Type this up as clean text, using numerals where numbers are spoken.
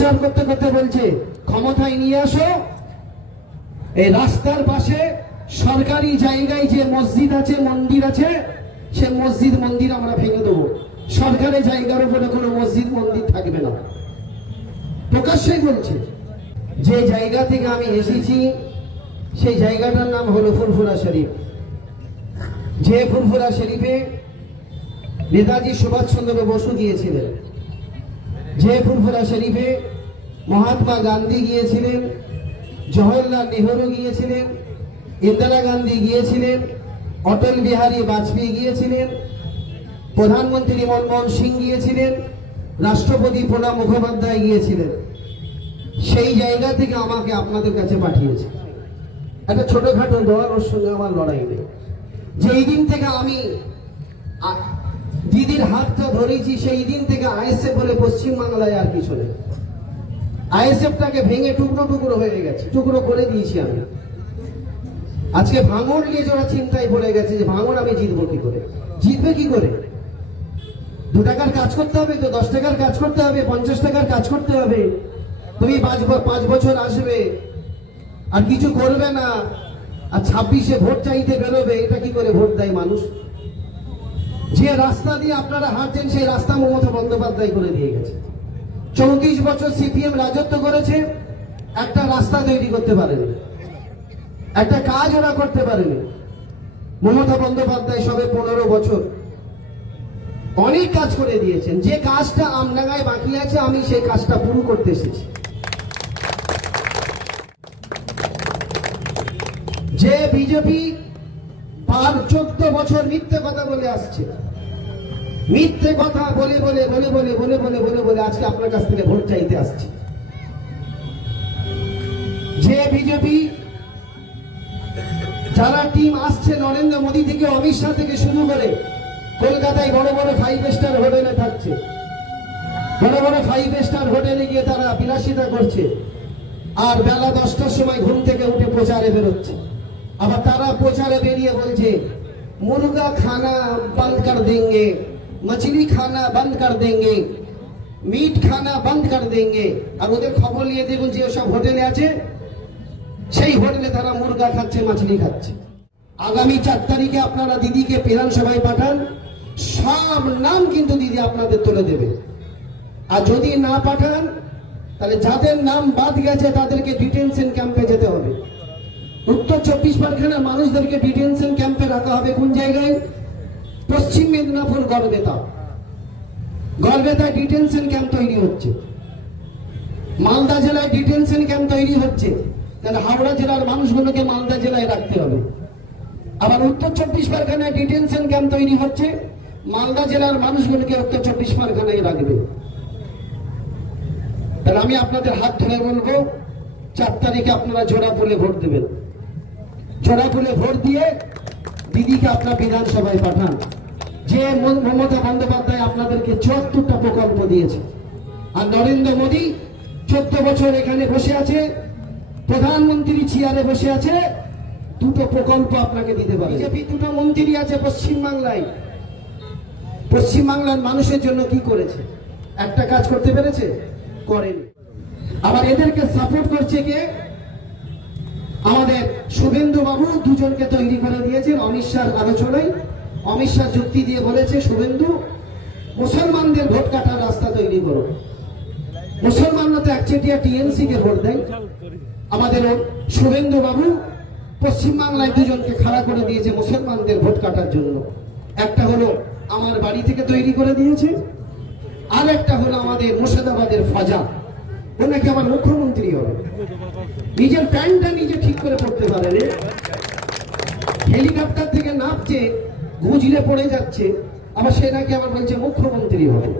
প্রচার করতে করতে বলছে ক্ষমতায় নিয়ে আসো, এই রাস্তার পাশে সরকারি জায়গায় যে মসজিদ আছে, মন্দির আছে, সে মসজিদ মন্দির আমরা ভেঙে দেবো। সরকারি জায়গার উপরে কোনো মসজিদ মন্দির থাকবে না। প্রকাশ্যেই বলছে। যে জায়গা থেকে আমি এসেছি সেই জায়গাটার নাম হলো ফুরফুরা শরীফ। যে ফুরফুরা শরীফে নেতাজি সুভাষচন্দ্র বসু গিয়েছিলেন, যে ফুরফুরা শরীফে মহাত্মা গান্ধী গিয়েছিলেন, জওহরলাল নেহরু গিয়েছিলেন, ইন্দিরা গান্ধী গিয়েছিলেন, অটল বিহারী বাজপেয়ী গিয়েছিলেন, প্রধানমন্ত্রী মনমোহন সিং গিয়েছিলেন, রাষ্ট্রপতি প্রণব মুখোপাধ্যায় গিয়েছিলেন। সেই জায়গা থেকে আমাকে আপনাদের কাছে পাঠিয়েছে। একটা ছোটখাটো দল, ওর সঙ্গে আমার লড়াই নেই। যেই দিন থেকে আমি দিদির হাতটা ধরেছি সেই দিন থেকে আইএসএফ বলে পশ্চিমবাংলায় আর কিছু নেই। আইএসএফটাকে ভেঙে টুকরো টুকরো হয়ে গেছে, টুকরো করে দিয়েছি আমি। আজকে ভাঙড় নিয়ে যারা চিন্তায় পড়ে গেছে যে ভাঙড় আমি জিতবো কি করে। জিতবে কি করে? 2 টাকার কাজ করতে হবে তো, 10 টাকার কাজ করতে হবে, 50 টাকার কাজ করতে হবে। তুমি 5 বছর আসবে আর কিছু করবে না, আর 26-এ ভোট চাইতে বেরোবে। এটা কি করে ভোট দেয় মানুষ? যে রাস্তা দিয়ে আপনারা হাঁটছেন সেই রাস্তা মমতা বন্দ্যোপাধ্যায় করে দিয়ে গেছে। 34 বছর সিপিএম রাজত্ব করেছে, একটা রাস্তা তৈরি করতে পারেনি, একটা কাজ ওরা করতে পারেনি। মমতা বন্দ্যোপাধ্যায় সবে 15 বছর অনেক কাজ করে দিয়েছেন। যে কাজটা আমডাঙ্গায় বাকি আছে আমি সেই কাজটা পুরো করতে এসেছি। যে বিজেপি 14 বছর মিথ্যে কথা বলে আসছে, মিথ্যে কথা বলে বলে বলে বলে বলে বলে বলে বলে আজকে আপনার কাছ থেকে ভোট চাইতে আসছে। যে বিজেপি যারা টিম আসছে নরেন্দ্র মোদী থেকে, অমিত শাহ থেকে শুরু করে, কলকাতায় বড় বড় 5 স্টার হোটেলে থাকছে, বড় বড় 5 স্টার হোটেলে গিয়ে তারা বিলাসিতা করছে, আর বেলা 10টার সময় ঘুম থেকে উঠে প্রচারে বেরোচ্ছে। আবার তারা প্রচারে বেরিয়ে বলছে মুরগা খানা বন্ধ কর দেंगे, मछली खाना बंद कर देंगे, मीट खाना बंद कर देंगे। আর ওদের খবর নিয়ে দেখুন যে সব হোটেলে আছে সেই হোটেলে তারা মুরগা খাচ্ছে, মাছলি খাচ্ছে। আগামী 4 তারিখে আপনারা দিদিকে বিধানসভায় পাঠান, সব নাম কিন্তু দিদি আপনাদের তুলে দেবে। আর যদি না পাঠান তাহলে যাদের নাম বাদ গেছে তাদেরকে ডিটেনশন ক্যাম্পে যেতে হবে। উত্তর 24 পরগনার মানুষদেরকে ডিটেনশন ক্যাম্পে রাখা হবে। কোন জায়গায়? পশ্চিম মেদিনীপুর গড়বেতা। গড়বেতায় ডিটেনশন ক্যাম্প তৈরি হচ্ছে, মালদা জেলায় ডিটেনশন ক্যাম্প তৈরি হচ্ছে। তাহলে হাওড়া জেলার মানুষগুলোকে মালদা জেলায় রাখতে হবে। আবার উত্তর 24 পরগনায় ডিটেনশন ক্যাম্প তৈরি হচ্ছে, মালদা জেলার মানুষগুলোকে উত্তর 24 পরগনায় রাখবে। তাহলে আমি আপনাদের হাত ধরে বলবো 4 তারিখে আপনারা জোড়াফুলে ভোট দেবেন। জোড়াফুলে ভোট দিয়ে দিদিকে আপনার বিধানসভায় পাঠান। যে মমতা বন্দ্যোপাধ্যায় আপনাদেরকে 74টা প্রকল্প দিয়েছে, আর নরেন্দ্র মোদী 14 বছর এখানে বসে আছে, প্রধানমন্ত্রী চেয়ারে বসে আছে, 2টো প্রকল্প আপনাকে দিতে পারে। বিজেপি 2টো মন্ত্রী আছে পশ্চিমবাংলায়। পশ্চিমবাংলার মানুষের জন্য কি করেছে? একটা কাজ করতে পেরেছে? করেনি। আবার এদেরকে সাপোর্ট করছে কে? আমাদের শুভেন্দু বাবু দুজনকে তৈরি করে দিয়েছে অমিত শাহ আলোচনায়। অমিত শাহ যুক্তি দিয়ে বলেছে, শুভেন্দু মুসলমানদের ভোট কাটার রাস্তা তৈরি করো। মুসলমানরা তো একচেটিয়া টিএমসি কে ভোট দেয়। আমাদের শুভেন্দু বাবু পশ্চিমবাংলায় দুজনকে খাড়া করে দিয়েছে মুসলমানদের ভোট কাটার জন্য। একটা হলো আমার বাড়ি থেকে তৈরি করে দিয়েছে, আর একটা হলো আমাদের মুর্শিদাবাদের ফাজা, ও নাকি আমার মুখ্যমন্ত্রী হবে। নিজের প্যান্টটা নিজে ঠিক করে পড়তে পারে, হেলিকপ্টার থেকে নামছে, গুজলে পড়ে যাচ্ছে, আবার সে নাকি আবার বলছে মুখ্যমন্ত্রী হবে।